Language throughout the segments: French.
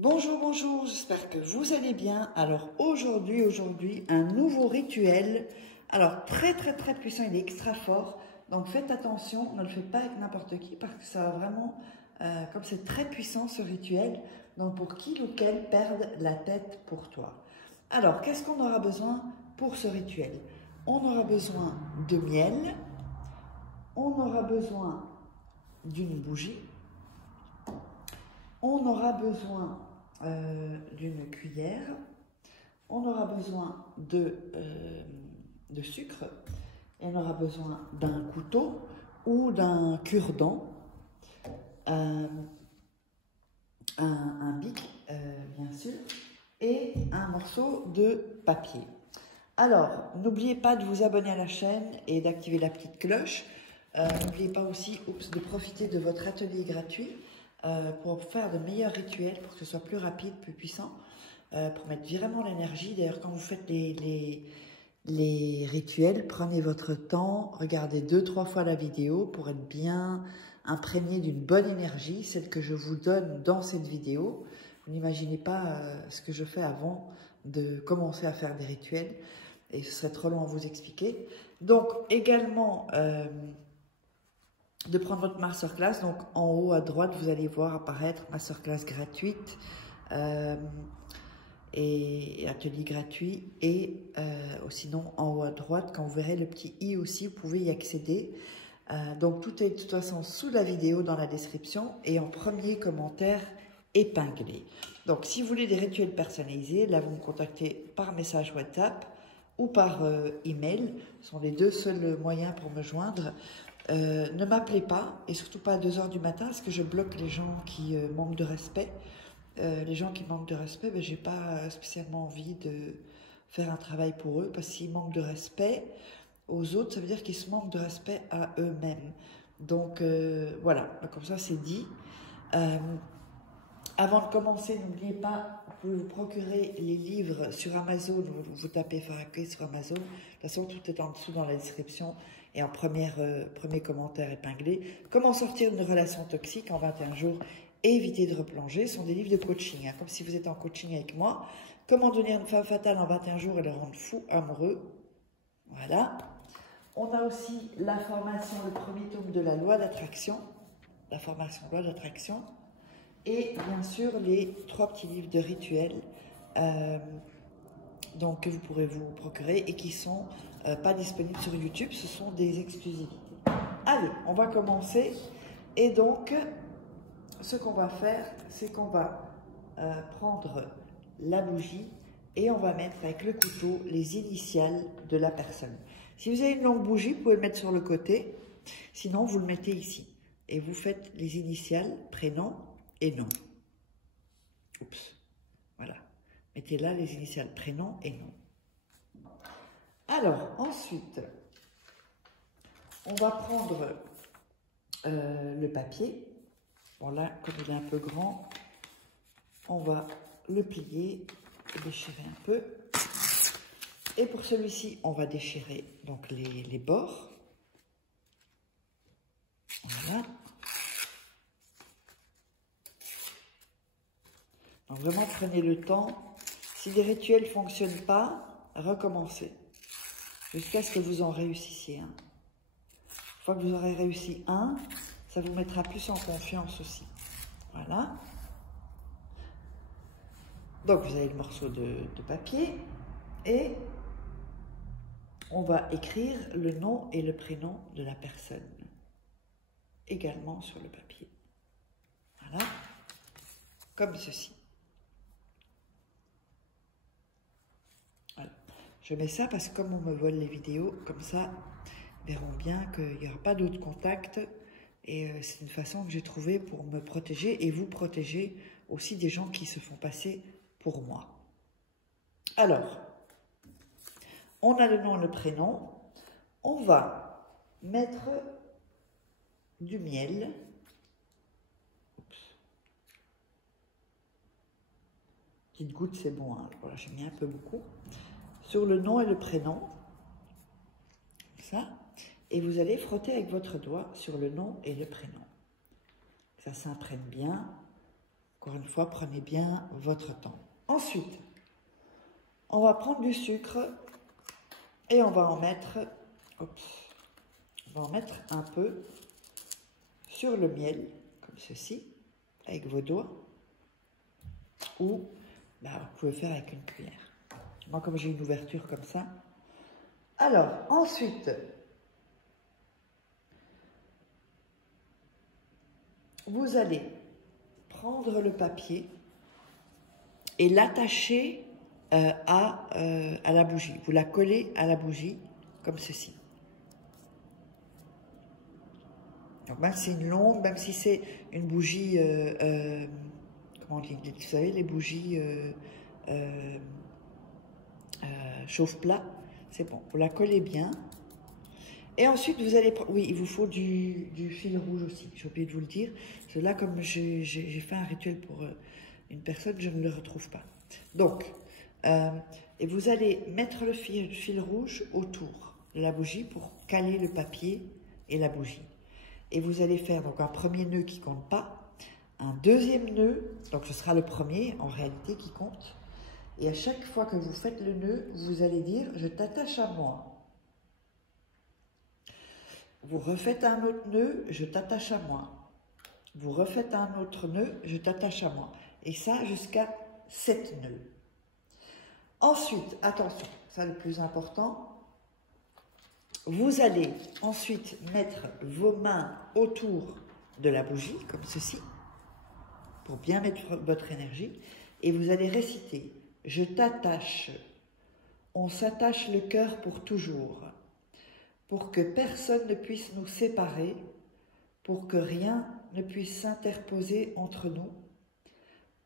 Bonjour, bonjour, j'espère que vous allez bien. Alors aujourd'hui, un nouveau rituel. Alors très puissant, il est extra fort. Donc faites attention, ne le faites pas avec n'importe qui parce que ça va vraiment, comme c'est très puissant ce rituel, donc pour qui ou quel perde la tête pour toi. Alors qu'est-ce qu'on aura besoin pour ce rituel? On aura besoin de miel, on aura besoin d'une bougie, on aura besoin d'une cuillère, on aura besoin de sucre, et on aura besoin d'un couteau ou d'un cure-dent, un bic bien sûr, et un morceau de papier. Alors, n'oubliez pas de vous abonner à la chaîne et d'activer la petite cloche. N'oubliez pas aussi de profiter de votre atelier gratuit pour faire de meilleurs rituels, pour que ce soit plus rapide, plus puissant, pour mettre vraiment l'énergie. D'ailleurs, quand vous faites les rituels, prenez votre temps, regardez 2-3 fois la vidéo pour être bien imprégné d'une bonne énergie, celle que je vous donne dans cette vidéo. Vous n'imaginez pas ce que je fais avant de commencer à faire des rituels, et ce serait trop long à vous expliquer. Donc, également, de prendre votre masterclass. Donc, en haut à droite, vous allez voir apparaître masterclass gratuite et atelier gratuit. Et sinon, en haut à droite, quand vous verrez le petit i aussi, vous pouvez y accéder. Donc, tout est de toute façon sous la vidéo dans la description et en premier commentaire épinglé. Donc, si vous voulez des rituels personnalisés, là, vous me contactez par message WhatsApp ou par email. Ce sont les deux seuls moyens pour me joindre. Ne m'appelez pas, et surtout pas à 2 h du matin, parce que je bloque les gens qui manquent de respect. Les gens qui manquent de respect, ben, j'ai pas spécialement envie de faire un travail pour eux, parce qu'ils manquent de respect aux autres, ça veut dire qu'ils se manquent de respect à eux-mêmes. Donc voilà, comme ça c'est dit. Avant de commencer, n'oubliez pas, vous pouvez vous procurer les livres sur Amazon, vous tapez Farakeh sur Amazon. De toute façon, tout est en dessous dans la description et en premier commentaire épinglé. Comment sortir d'une relation toxique en 21 jours et éviter de replonger. Ce sont des livres de coaching, hein, comme si vous êtes en coaching avec moi. Comment devenir une femme fatale en 21 jours et le rendre fou amoureux. Voilà. On a aussi la formation, le premier tome de la loi d'attraction, la formation loi d'attraction. Et bien sûr, les 3 petits livres de rituels donc, que vous pourrez vous procurer et qui ne sont pas disponibles sur YouTube. Ce sont des exclusivités. Allez, on va commencer. Et donc, ce qu'on va faire, c'est qu'on va prendre la bougie et on va mettre avec le couteau les initiales de la personne. Si vous avez une longue bougie, vous pouvez le mettre sur le côté. Sinon, vous le mettez ici. Et vous faites les initiales, prénom et nom. Oups, voilà. Mettez là les initiales prénom et nom. Alors, ensuite, on va prendre le papier. Bon là, comme il est un peu grand, on va le plier, déchirer un peu. Et pour celui-ci, on va déchirer donc les bords. Voilà. Donc vraiment, prenez le temps. Si les rituels ne fonctionnent pas, recommencez. Jusqu'à ce que vous en réussissiez un. Une fois que vous aurez réussi un, ça vous mettra plus en confiance aussi. Voilà. Donc, vous avez le morceau de papier. Et on va écrire le nom et le prénom de la personne. Également sur le papier. Voilà. Comme ceci. Je mets ça parce que comme on me vole les vidéos, comme ça, ils verront bien qu'il n'y aura pas d'autres contacts. Et c'est une façon que j'ai trouvée pour me protéger et vous protéger aussi des gens qui se font passer pour moi. Alors, on a le nom et le prénom. On va mettre du miel. Oups. Petite goutte, c'est bon. Hein. Voilà, j'ai mis un peu beaucoup. Sur le nom et le prénom, ça, et vous allez frotter avec votre doigt sur le nom et le prénom. Ça s'imprègne bien, Encore une fois, prenez bien votre temps. Ensuite, on va prendre du sucre et on va en mettre, un peu sur le miel, comme ceci, avec vos doigts, ou vous pouvez faire avec une cuillère. Moi, comme j'ai une ouverture comme ça. Alors, ensuite, vous allez prendre le papier et l'attacher à la bougie. Vous la collez à la bougie, comme ceci. Donc, même si c'est une longue, même si c'est une bougie, comment on dit, vous savez, les bougies chauffe-plat, c'est bon. Vous la collez bien. Et ensuite, vous allez... Oui, il vous faut du fil rouge aussi, j'ai oublié de vous le dire. Parce que là, comme j'ai fait un rituel pour une personne, je ne le retrouve pas. Donc, et vous allez mettre le fil rouge autour de la bougie pour caler le papier et la bougie. Et vous allez faire donc un premier nœud qui ne compte pas, un deuxième nœud, donc ce sera le premier en réalité qui compte. Et à chaque fois que vous faites le nœud, vous allez dire « je t'attache à moi ». Vous refaites un autre nœud, je t'attache à moi. Vous refaites un autre nœud, je t'attache à moi. Et ça jusqu'à 7 nœuds. Ensuite, attention, ça le plus important, vous allez ensuite mettre vos mains autour de la bougie, comme ceci, pour bien mettre votre énergie, et vous allez réciter « Je t'attache, on s'attache le cœur pour toujours ». Pour que personne ne puisse nous séparer, pour que rien ne puisse s'interposer entre nous,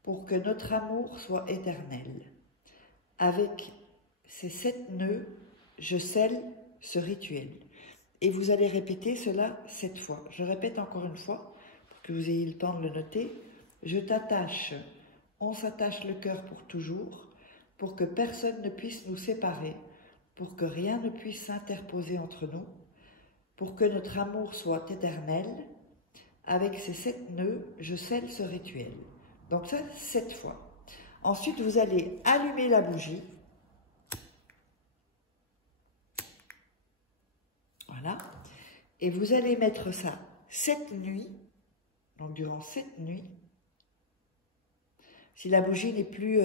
pour que notre amour soit éternel. Avec ces 7 nœuds, je scelle ce rituel. Et vous allez répéter cela 7 fois. Je répète encore une fois, pour que vous ayez le temps de le noter. Je t'attache, on s'attache le cœur pour toujours, pour que personne ne puisse nous séparer, pour que rien ne puisse s'interposer entre nous, pour que notre amour soit éternel. Avec ces 7 nœuds, je scelle ce rituel. Donc ça, 7 fois. Ensuite, vous allez allumer la bougie. Voilà. Et vous allez mettre ça 7 nuits. Donc durant 7 nuits. Si la bougie n'est plus...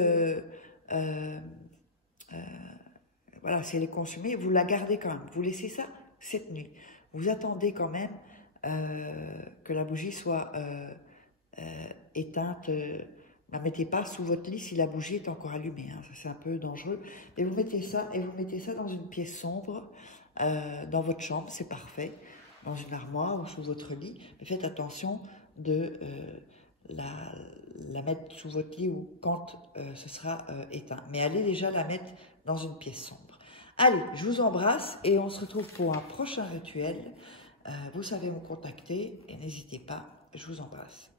voilà, si elle est consumée, vous la gardez quand même. Vous laissez ça 7 nuits. Vous attendez quand même que la bougie soit éteinte. Ne la mettez pas sous votre lit si la bougie est encore allumée. Hein. C'est un peu dangereux. Mais vous mettez ça et vous mettez ça dans une pièce sombre, dans votre chambre, c'est parfait. Dans une armoire ou sous votre lit. Mais faites attention de la mettre sous votre lit ou quand ce sera éteint. Mais allez déjà la mettre dans une pièce sombre. Allez, je vous embrasse et on se retrouve pour un prochain rituel. Vous savez me contacter et n'hésitez pas, je vous embrasse.